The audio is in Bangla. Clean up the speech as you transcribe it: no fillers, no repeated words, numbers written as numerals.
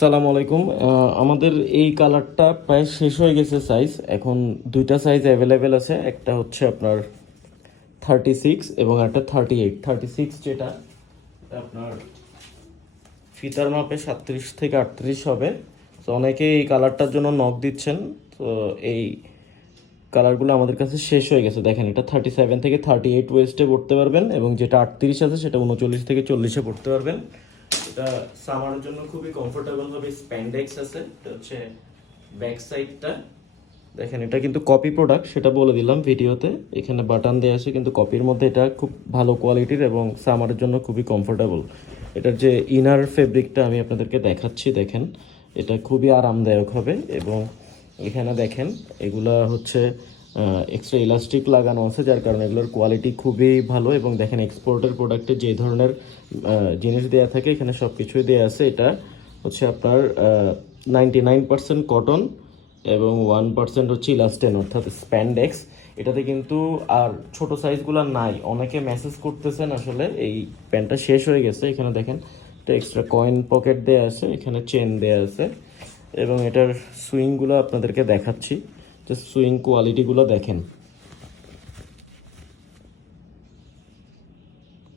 সালাম আলাইকুম। আমাদের এই কালারটা প্রায় শেষ হয়ে গেছে সাইজ। এখন দুইটা সাইজ অ্যাভেলেবেল আছে, একটা হচ্ছে আপনার 36 এবং একটা 38। 36 যেটা আপনার ফিতার মাপে 37 থেকে 38 হবে। তো অনেকে এই কালারটার জন্য নক দিচ্ছেন। তো এই কালারগুলো আমাদের কাছে শেষ হয়ে গেছে। দেখেন, এটা 37 থেকে 38 ওয়েস্টে পড়তে পারবেন, এবং যেটা 38 আছে সেটা 39 থেকে 40-এ পড়তে পারবেন। এটা সামারের জন্য খুবই কমফোর্টেবল হবে। স্প্যান্ডেক্স আছে, এটা হচ্ছে ব্যাক সাইডটা। দেখেন, এটা কিন্তু কপি প্রোডাক্ট, সেটা বলে দিলাম ভিডিওতে। এখানে বাটন দেওয়া আছে, কিন্তু কপির মধ্যে এটা খুব ভালো কোয়ালিটির এবং সামারের জন্য খুবই কমফোর্টেবল। এটার যে ইনার ফেব্রিকটা আমি আপনাদেরকে দেখাচ্ছি, দেখেন এটা খুবই আরামদায়ক হবে। এবং এখানে দেখেন এগুলা হচ্ছে এক্সট্রা ইলাস্টিক লাগানো আছে, যার কারণে এগুলোর কোয়ালিটি খুবই ভালো। এবং দেখেন, এক্সপোর্টের প্রোডাক্টে যে ধরনের জিনিস দেওয়া থাকে এখানে সব কিছুই দেওয়া আছে। এটা হচ্ছে আপনার 99% কটন এবং 1% হচ্ছে ইলাস্টেন, অর্থাৎ স্প্যান্ডেক্স। এটাতে কিন্তু আর ছোট সাইজগুলো নাই। অনেকে মেসেজ করতেছেন আসলে এই প্যান্টটা শেষ হয়ে গেছে। এখানে দেখেন, এটা এক্সট্রা কয়েন পকেট দেওয়া আছে, এখানে চেন দেওয়া আছে। এবং এটার সুইংগুলো আপনাদেরকে দেখাচ্ছি, যে সুইং কোয়ালিটিগুলো দেখেন।